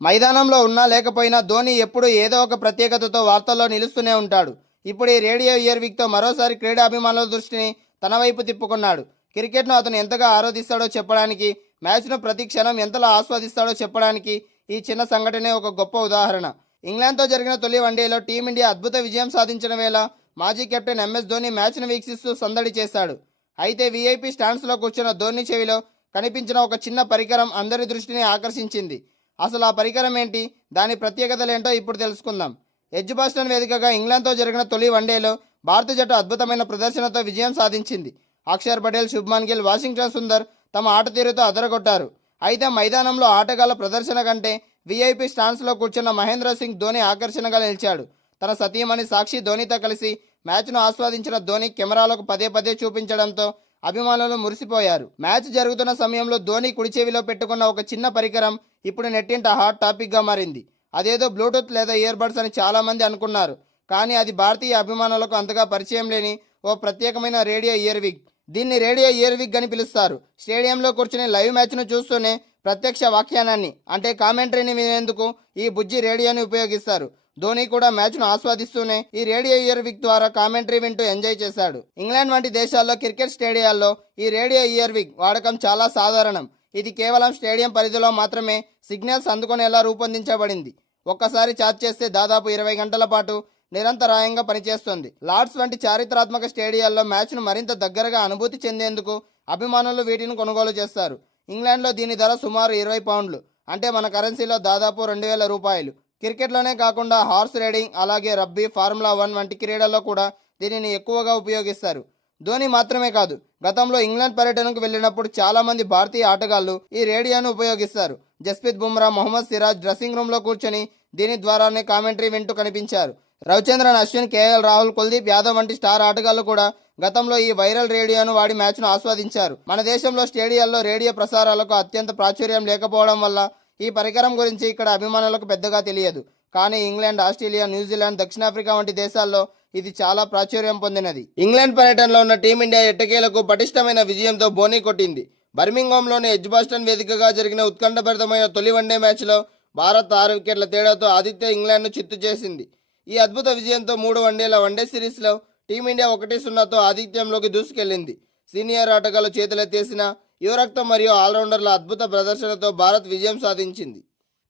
మైదానంలో ఉన్నా లేకపోయినా ధోని ఎప్పుడూ ఏదో ఒక ప్రత్యేకతతో వార్తల్లో నిలుస్తూనే ఉంటాడు. ఇప్పుడు ఈ రేడియో ఇయర్విక్తో మరోసారి క్రీడాభిమానుల దృష్టిని తన వైపు తిప్పుకున్నాడు. క్రికెట్ను అతను ఎంతగా ఆరాధిస్తాడో చెప్పడానికి, మ్యాచ్ను ప్రతి క్షణం ఎంతలా ఆస్వాదిస్తాడో చెప్పడానికి ఈ చిన్న సంఘటనే ఒక గొప్ప ఉదాహరణ. ఇంగ్లాండ్తో జరిగిన తొలి వన్డేలో టీమిండియా అద్భుత విజయం సాధించిన వేళ మాజీ కెప్టెన్ ఎంఎస్ ధోని మ్యాచ్ను వీక్షిస్తూ సందడి చేశాడు. అయితే వీఐపీ స్టాండ్స్లో కూర్చున్న ధోని చెవిలో కనిపించిన ఒక చిన్న పరికరం అందరి దృష్టిని ఆకర్షించింది. అసలు ఆ పరికరం ఏంటి, దాని ప్రత్యేకతలేంటో ఇప్పుడు తెలుసుకుందాం. ఎడ్జ్బాస్టన్ వేదికగా ఇంగ్లాండ్తో జరిగిన తొలి వన్డేలో భారత జట్టు అద్భుతమైన ప్రదర్శనతో విజయం సాధించింది. అక్షర్ పటేల్, శుభ్మన్ గిల్, వాషింగ్టన్ సుందర్ తమ ఆట తీరుతో అదరగొట్టారు. అయితే మైదానంలో ఆటగాళ్ల ప్రదర్శన కంటే వీఐపీ స్టాండ్స్లో కూర్చున్న మహేంద్ర సింగ్ ధోని ఆకర్షణగా నిలిచాడు. తన సతీమణి సాక్షి ధోనితో కలిసి మ్యాచ్ను ఆస్వాదించిన ధోని కెమెరాలకు పదే పదే చూపించడంతో అభిమానులు మురిసిపోయారు. మ్యాచ్ జరుగుతున్న సమయంలో ధోని కుడి చెవిలో పెట్టుకున్న ఒక చిన్న పరికరం ఇప్పుడు నెట్టింట హాట్ టాపిక్గా మారింది. అదేదో బ్లూటూత్ లేదా ఇయర్బడ్స్ అని చాలామంది అనుకున్నారు. కానీ అది భారతీయ అభిమానులకు అంతగా పరిచయం లేని ఓ ప్రత్యేకమైన రేడియో ఇయర్విగ్. దీన్ని రేడియో ఇయర్విగ్ అని పిలుస్తారు. స్టేడియంలో కూర్చుని లైవ్ మ్యాచ్ను చూస్తూనే ప్రత్యక్ష వ్యాఖ్యానాన్ని అంటే కామెంటరీని వినేందుకు ఈ బుజ్జి రేడియోని ఉపయోగిస్తారు. ధోని కూడా మ్యాచ్ను ఆస్వాదిస్తూనే ఈ రేడియో ఇయర్విగ్ ద్వారా కామెంటరీ వింటూ ఎంజాయ్ చేశాడు. ఇంగ్లాండ్ వంటి దేశాల్లో క్రికెట్ స్టేడియాల్లో ఈ రేడియో ఇయర్విగ్ వాడకం చాలా సాధారణం. ఇది కేవలం స్టేడియం పరిధిలో మాత్రమే సిగ్నల్స్ అందుకునేలా రూపొందించబడింది. ఒక్కసారి ఛార్జ్ చేస్తే దాదాపు 20 గంటల పాటు నిరంతరాయంగా పనిచేస్తుంది. లార్డ్స్ వంటి చారిత్రాత్మక స్టేడియాల్లో మ్యాచ్ను మరింత దగ్గరగా అనుభూతి చెందేందుకు అభిమానులు వీటిని కొనుగోలు చేస్తారు. ఇంగ్లాండ్లో దీని ధర సుమారు 20 పౌండ్లు, అంటే మన కరెన్సీలో దాదాపు 2000 రూపాయలు. క్రికెట్లోనే కాకుండా హార్స్ రైడింగ్, అలాగే రబ్బీ, ఫార్ములా 1 వంటి క్రీడల్లో కూడా దీనిని ఎక్కువగా ఉపయోగిస్తారు. ధోని మాత్రమే కాదు, గతంలో ఇంగ్లాండ్ పర్యటనకు వెళ్ళినప్పుడు చాలామంది భారతీయ ఆటగాళ్లు ఈ రేడియోను ఉపయోగిస్తారు. జస్ప్రీత్ బుమ్రా, మొహమ్మద్ సిరాజ్ డ్రెస్సింగ్ రూమ్లో కూర్చొని దీని ద్వారానే కామెంటరీ వింటూ కనిపించారు. రవిచంద్రన్ అశ్విన్, కేఎల్ రాహుల్, కుల్దీప్ యాదవ్ వంటి స్టార్ ఆటగాళ్లు కూడా గతంలో ఈ వైరల్ రేడియోను వాడి మ్యాచ్ను ఆస్వాదించారు. మన దేశంలో స్టేడియాల్లో రేడియో ప్రసారాలకు అత్యంత ప్రాచుర్యం లేకపోవడం వల్ల ఈ పరికరం గురించి ఇక్కడ అభిమానులకు పెద్దగా తెలియదు. కానీ ఇంగ్లాండ్, ఆస్ట్రేలియా, న్యూజిలాండ్, దక్షిణాఫ్రికా వంటి దేశాల్లో ఇది చాలా ప్రాచుర్యం పొందినది. ఇంగ్లాండ్ పర్యటనలో ఉన్న టీమిండియా ఎట్టకేలకు పటిష్టమైన విజయంతో బోనీ కొట్టింది. బర్మింగ్హామ్లోని ఎడ్జ్బాస్టన్ వేదికగా జరిగిన ఉత్కంఠభరితమైన తొలి వన్డే మ్యాచ్లో భారత్ 6 వికెట్ల తేడాతో ఆతిథ్య ఇంగ్లాండ్ను చిత్తు చేసింది. ఈ అద్భుత విజయంతో 3 వన్డేల వన్డే సిరీస్లో టీమిండియా 1-0తో ఆధిక్యంలోకి దూసుకెళ్లింది. సీనియర్ ఆటగాళ్లు చేతులెత్తేసిన యువరక్తం మరియు ఆల్రౌండర్ల అద్భుత ప్రదర్శనతో భారత్ విజయం సాధించింది.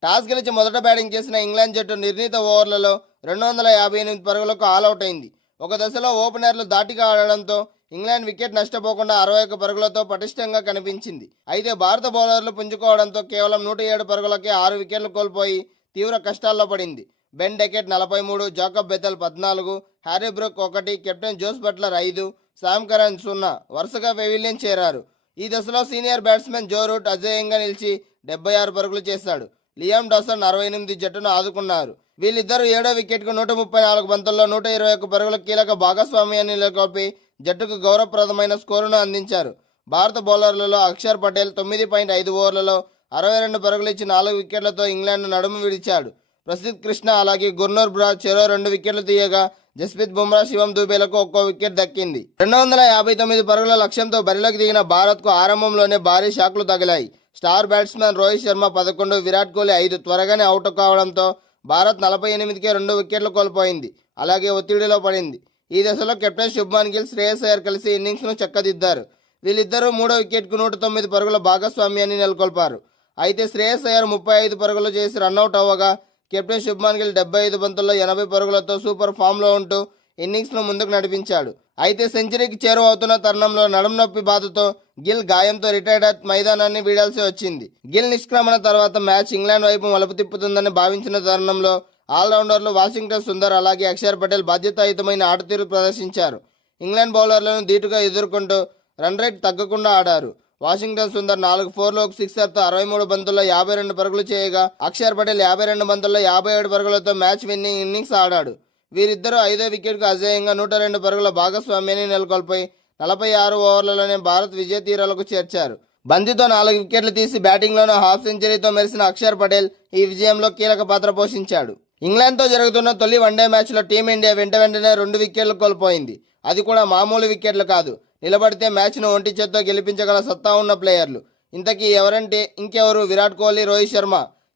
టాస్ గెలిచి మొదట బ్యాటింగ్ చేసిన ఇంగ్లాండ్ జట్టు నిర్ణీత ఓవర్లలో 258 పరుగులకు ఆల్అవుట్ అయింది. ఒక దశలో ఓపెనర్లు ధాటిగా ఆడడంతో ఇంగ్లాండ్ వికెట్ నష్టపోకుండా 61 పరుగులతో పటిష్టంగా కనిపించింది. అయితే భారత బౌలర్లు పుంజుకోవడంతో కేవలం 107 పరుగులకే 6 వికెట్లు కోల్పోయి తీవ్ర కష్టాల్లో పడింది. Ben Duckett 43, Jacob Bethell 14, Harry Brook 1, captain Jos Buttler 5, Sam Curran 0 వరుసగా పెవిలియన్ చేరారు. ఈ దశలో సీనియర్ బ్యాట్స్మెన్ జో రూట్ అజేయంగా నిలిచి 76 పరుగులు చేశాడు. లియామ్ డాసన్ 68 జట్టును ఆదుకున్నారు. వీళ్ళిద్దరూ 7వ వికెట్కు 134 బంతుల్లో 121 పరుగుల కీలక భాగస్వామ్యాన్ని నెలకొల్పి జట్టుకు గౌరవప్రదమైన స్కోరును అందించారు. భారత బౌలర్లలో అక్షర్ పటేల్ 9.5 ఓవర్లలో 62 పరుగులు ఇచ్చి 4 వికెట్లతో ఇంగ్లాండ్ నడుము విడిచాడు. ప్రసిద్ధ్ కృష్ణ అలాగే గుర్నూర్ బ్రా చెరో 2 వికెట్లు తీయగా జస్ప్రీత్ బుమ్రా, శివం దూబేలకు ఒక్కో వికెట్ దక్కింది. 259 పరుగుల లక్ష్యంతో బరిలోకి దిగిన భారత్కు ఆరంభంలోనే భారీ షాక్లు తగిలాయి. స్టార్ బ్యాట్స్మెన్ రోహిత్ శర్మ 11, విరాట్ కోహ్లీ 5 త్వరగానే అవుట్ కావడంతో భారత్ 48కే 2 వికెట్లు కోల్పోయింది. అలాగే ఒత్తిడిలో పడింది. ఈ దశలో కెప్టెన్ శుభ్మన్ గిల్, శ్రేయస్ అయ్యర్ కలిసి ఇన్నింగ్స్ను చక్కదిద్దారు. వీళ్ళిద్దరూ 3వ వికెట్కు 109 పరుగుల భాగస్వామ్యాన్ని నెలకొల్పారు. అయితే శ్రేయస్ అయ్యర్ 35 పరుగులు చేసి రన్అట్ అవ్వగా కెప్టెన్ శుభ్మన్ గిల్ 75 బంతుల్లో 80 పరుగులతో సూపర్ ఫామ్లో ఉంటూ ఇన్నింగ్స్ను ముందుకు నడిపించాడు. అయితే సెంచరీకి చేరువవుతున్న తరుణంలో నడుము నొప్పి బాధతో గిల్ గాయంతో రిటైర్డ్ మైదానాన్ని వీడాల్సి వచ్చింది. గిల్ నిష్క్రమణ తర్వాత మ్యాచ్ ఇంగ్లాండ్ వైపు మలుపు తిప్పుతుందని భావించిన తరుణంలో ఆల్రౌండర్లు వాషింగ్టన్ సుందర్ అలాగే అక్షర్ పటేల్ బాధ్యతాయుతమైన ఆటతీరు ప్రదర్శించారు. ఇంగ్లాండ్ బౌలర్లను ధీటుగా ఎదుర్కొంటూ రన్ రేట్ తగ్గకుండా ఆడారు. వాషింగ్టన్ సుందర్ 4 4లు 1 సిక్సర్తో 63 బంతుల్లో 52 పరుగులు చేయగా అక్షర్ పటేల్ 52 బంతుల్లో 57 పరుగులతో మ్యాచ్ విన్నింగ్ ఇన్నింగ్స్ ఆడాడు. వీరిద్దరూ 5వ వికెట్కు అజేయంగా 102 పరుగుల భాగస్వామ్యాన్ని నెలకొల్పి 46 ఓవర్లలోనే భారత్ విజయ తీరాలకు చేర్చారు. బంతితో 4 వికెట్లు తీసి బ్యాటింగ్లోనూ హాఫ్ సెంచరీతో మెరిసిన అక్షర్ పటేల్ ఈ విజయంలో కీలక పాత్ర పోషించాడు. ఇంగ్లాండ్తో జరుగుతున్న తొలి వన్డే మ్యాచ్లో టీమిండియా వెంటనే 2 వికెట్లు కోల్పోయింది. అది కూడా మామూలు వికెట్లు కాదు. నిలబడితే మ్యాచ్ను ఒంటి చేత్తో గెలిపించగల సత్తా ఉన్న ప్లేయర్లు. ఇంతకీ ఎవరంటే ఇంకెవరు, విరాట్ కోహ్లీ, రోహిత్ శర్మ.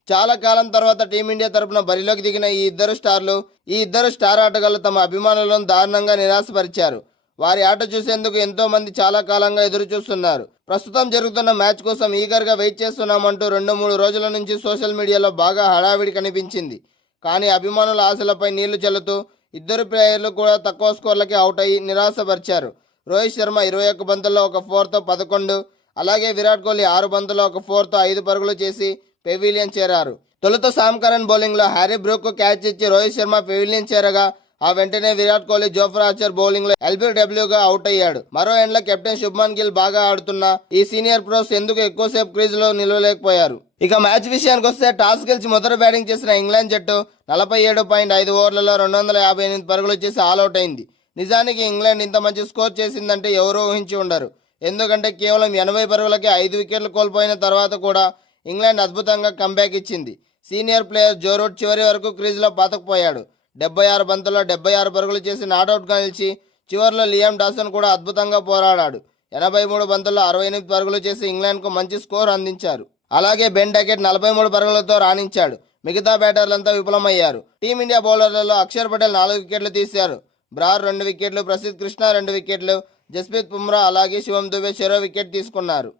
చాలా కాలం తర్వాత టీమిండియా తరపున బరిలోకి దిగిన ఈ ఇద్దరు స్టార్ ఆటగాళ్లు తమ అభిమానులను దారుణంగా నిరాశపరిచారు. వారి ఆట చూసేందుకు ఎంతో మంది చాలా కాలంగా ఎదురు చూస్తున్నారు. ప్రస్తుతం జరుగుతున్న మ్యాచ్ కోసం ఈగర్గా వెయిట్ చేస్తున్నామంటూ 2-3 రోజుల నుంచి సోషల్ మీడియాలో బాగా హడావిడి కనిపించింది. కానీ అభిమానుల ఆశలపై నీళ్లు చల్లుతూ ఇద్దరు ప్లేయర్లు కూడా తక్కువ స్కోర్లకి అవుట్ అయ్యి నిరాశపరిచారు. రోహిత్ శర్మ 21 బంతుల్లో ఒక 4తో 11, అలాగే విరాట్ కోహ్లీ 6 బంతుల్లో ఒక 4తో 5 పరుగులు చేసి పెవిలియన్ చేరారు. తొలుత సామ్ కరన్ బౌలింగ్లో హ్యారీ బ్రూక్ క్యాచ్ ఇచ్చి రోహిత్ శర్మ పెవిలియన్ చేరగా ఆ వెంటనే విరాట్ కోహ్లీ జోఫ్రా ఆర్చర్ బౌలింగ్లో ఎల్బిడబ్ల్యూగా అవుట్ అయ్యాడు. మరో ఎండ్లో కెప్టెన్ శుభ్మన్ గిల్ బాగా ఆడుతున్న ఈ సీనియర్ ప్రోస్ ఎందుకు ఎక్కువసేపు క్రీజులో నిలవలేకపోయారు. ఇక మ్యాచ్ విషయానికి వస్తే టాస్ గెలిచి మొదట బ్యాటింగ్ చేసిన ఇంగ్లాండ్ జట్టు 47.5 ఓవర్లలో 258 పరుగులు చేసి ఆల్అౌట్ అయింది. నిజానికి ఇంగ్లాండ్ ఇంత మంచి స్కోర్ చేసిందంటే ఎవరూ ఊహించి ఉండరు. ఎందుకంటే కేవలం 80 పరుగులకే 5 వికెట్లు కోల్పోయిన తర్వాత కూడా ఇంగ్లాండ్ అద్భుతంగా కంబ్యాక్ ఇచ్చింది. సీనియర్ ప్లేయర్ జో రూట్ చివరి వరకు క్రీజులో పాతకుపోయాడు. 76 బంతుల్లో 76 పరుగులు చేసి నాట్అవుట్గా నిలిచి చివరిలో లియామ్ డాసన్ కూడా అద్భుతంగా పోరాడాడు. 83 బంతుల్లో 68 పరుగులు చేసి ఇంగ్లాండ్కు మంచి స్కోర్ అందించారు. అలాగే బెన్ డకెట్ 43 పరుగులతో రాణించాడు. మిగతా బ్యాటర్లంతా విఫలమయ్యారు. టీమిండియా బౌలర్లలో అక్షర్ పటేల్ 4 వికెట్లు తీశారు. బ్రార్ 2 వికెట్లు, ప్రసిద్ధ్ కృష్ణ 2 వికెట్లు, జస్ప్రీత్ బుమ్రా అలాగే శివం దుబే చెరో వికెట్ తీసుకున్నారు.